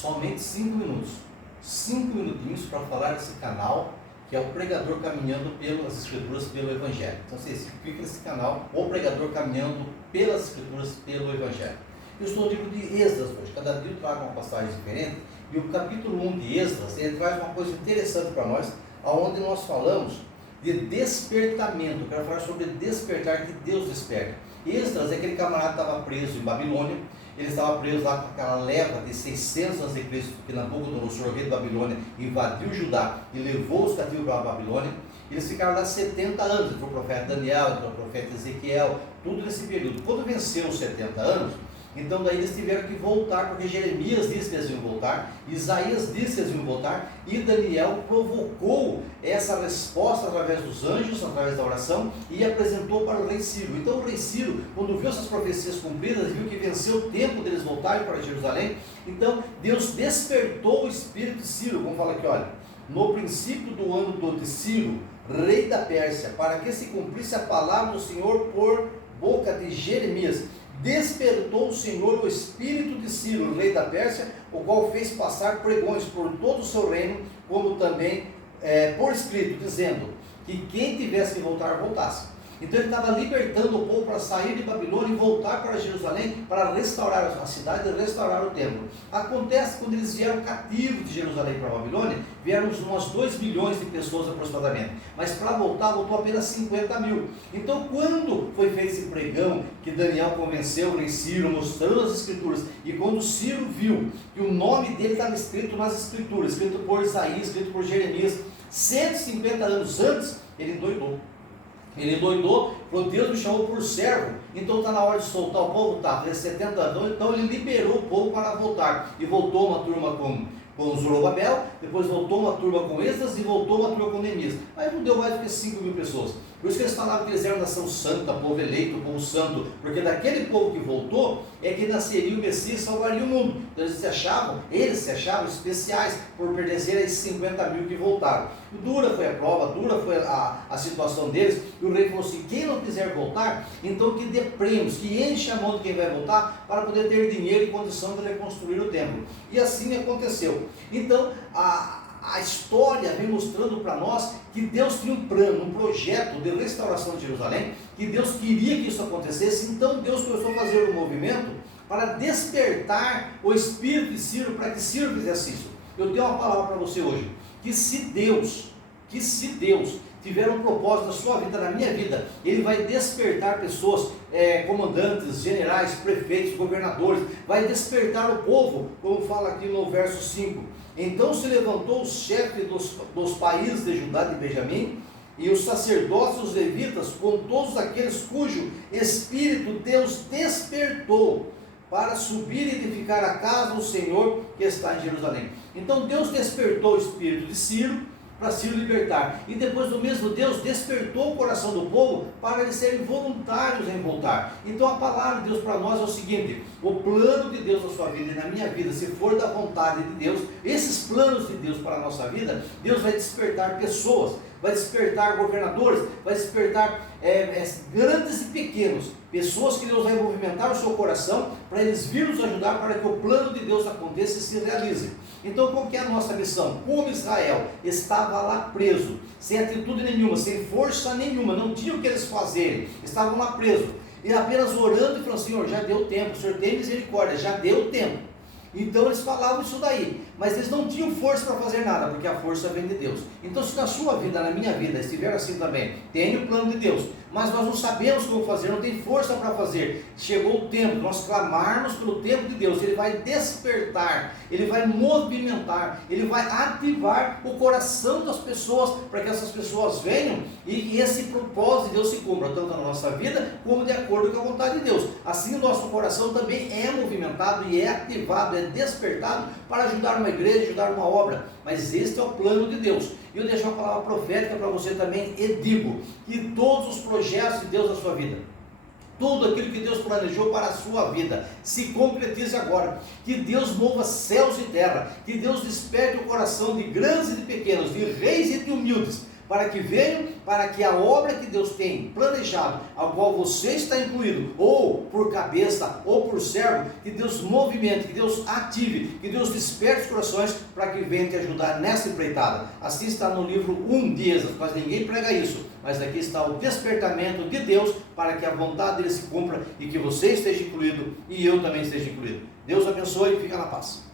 somente 5 minutos, 5 minutinhos para falar desse canal, que é o Pregador Caminhando pelas Escrituras, pelo Evangelho. Então você clica nesse canal, o Pregador Caminhando pelas Escrituras, pelo Evangelho. Eu estou no livro de Esdras hoje, cada dia eu trago uma passagem diferente, e o capítulo 1 de Esdras, ele traz uma coisa interessante para nós, onde nós falamos de despertamento. Eu quero falar sobre despertar, que Deus desperta. Esdras é aquele camarada que estava preso em Babilônia. Ele estava preso lá com aquela leva de 600 a.C., que Nabucodonosor, rei de Babilônia, invadiu Judá e levou os cativos para a Babilônia. Eles ficaram lá 70 anos, entre o profeta Daniel, entre o profeta Ezequiel, tudo nesse período. Quando venceu os 70 anos, então daí eles tiveram que voltar, porque Jeremias disse que eles iam voltar, Isaías disse que eles iam voltar, e Daniel provocou essa resposta através dos anjos, através da oração, e apresentou para o rei Ciro. Então o rei Ciro, quando viu essas profecias cumpridas, viu que venceu o tempo deles voltarem para Jerusalém. Então Deus despertou o espírito de Ciro, como fala aqui, olha, no princípio do ano de Ciro, rei da Pérsia, para que se cumprisse a palavra do Senhor por boca de Jeremias, despertou o Senhor o espírito de Ciro, rei da Pérsia, o qual fez passar pregões por todo o seu reino, como também por escrito, dizendo que quem tivesse que voltar, voltasse. Então ele estava libertando o povo para sair de Babilônia e voltar para Jerusalém, para restaurar a cidade e restaurar o templo. Acontece que quando eles vieram cativos de Jerusalém para a Babilônia, vieram umas 2 milhões de pessoas aproximadamente, mas para voltar, voltou apenas 50 mil. Então quando foi feito esse pregão, que Daniel convenceu o rei Ciro, mostrando as escrituras, e quando Ciro viu que o nome dele estava escrito nas escrituras, escrito por Isaías, escrito por Jeremias, 150 anos antes, ele endoidou. Ele endoidou, falou, Deus me chamou por servo, então está na hora de soltar o povo, está, 70 anos, então ele liberou o povo para voltar, e voltou uma turma com Zorobabel, depois voltou uma turma com Esdras, e voltou uma turma com Neemias, mas não deu mais do que 5 mil pessoas. Por isso que eles falavam que eles eram nação santa, povo eleito, povo santo, porque daquele povo que voltou, é que nasceria o Messias e salvaria o mundo. Então eles se achavam especiais por pertencer a esses 50 mil que voltaram. Dura foi a prova, dura foi a situação deles, e o rei falou assim, quem não quiser voltar, então que dê prêmios, que enche a mão de quem vai voltar, para poder ter dinheiro e condição de reconstruir o templo. E assim aconteceu. Então, a história vem mostrando para nós que Deus tinha um plano, um projeto de restauração de Jerusalém, que Deus queria que isso acontecesse. Então Deus começou a fazer um movimento para despertar o espírito de Ciro, para que Ciro fizesse isso. Eu tenho uma palavra para você hoje, que se Deus tiver um propósito na sua vida, na minha vida, Ele vai despertar pessoas, comandantes, generais, prefeitos, governadores, vai despertar o povo, como fala aqui no verso 5. Então se levantou o chefe dos países de Judá e de Benjamim, e os sacerdotes, os levitas, com todos aqueles cujo espírito Deus despertou, para subir e edificar a casa do Senhor que está em Jerusalém. Então Deus despertou o espírito de Ciro, para Ciro libertar, e depois do mesmo Deus despertou o coração do povo para eles serem voluntários em voltar. Então a palavra de Deus para nós é o seguinte, o plano de Deus na sua vida e na minha vida, se for da vontade de Deus, esses planos de Deus para a nossa vida, Deus vai despertar pessoas, vai despertar governadores, vai despertar grandes e pequenos, pessoas que Deus vai movimentar o seu coração, para eles virem nos ajudar, para que o plano de Deus aconteça e se realize. Então qual que é a nossa missão? Como Israel estava lá preso, sem atitude nenhuma, sem força nenhuma, não tinha o que eles fazerem, estavam lá presos, e apenas orando e falando, Senhor, já deu tempo, o Senhor tem misericórdia, já deu tempo. Então eles falavam isso daí, mas eles não tinham força para fazer nada, porque a força vem de Deus. Então se na sua vida, na minha vida, estiver assim também, tem o plano de Deus, mas nós não sabemos como fazer, não tem força para fazer, chegou o tempo, nós clamarmos pelo tempo de Deus, Ele vai despertar, Ele vai movimentar, Ele vai ativar o coração das pessoas, para que essas pessoas venham e esse propósito de Deus se cumpra, tanto na nossa vida, como de acordo com a vontade de Deus. Assim o nosso coração também é movimentado e é ativado, é despertado para ajudar uma igreja, ajudar uma obra, mas este é o plano de Deus. E eu deixo uma palavra profética para você também, e digo que todos os projetos de Deus na sua vida, tudo aquilo que Deus planejou para a sua vida, se concretize agora, que Deus mova céus e terra, que Deus desperte o coração de grandes e de pequenos, de reis e de humildes, para que venham, para que a obra que Deus tem planejado, ao qual você está incluído, ou por cabeça, ou por servo, que Deus movimente, que Deus ative, que Deus desperte os corações, para que venha te ajudar nessa empreitada. Assim está no livro 1 de Êxodo, mas ninguém prega isso, mas aqui está o despertamento de Deus, para que a vontade dele se cumpra, e que você esteja incluído, e eu também esteja incluído. Deus abençoe e fica na paz.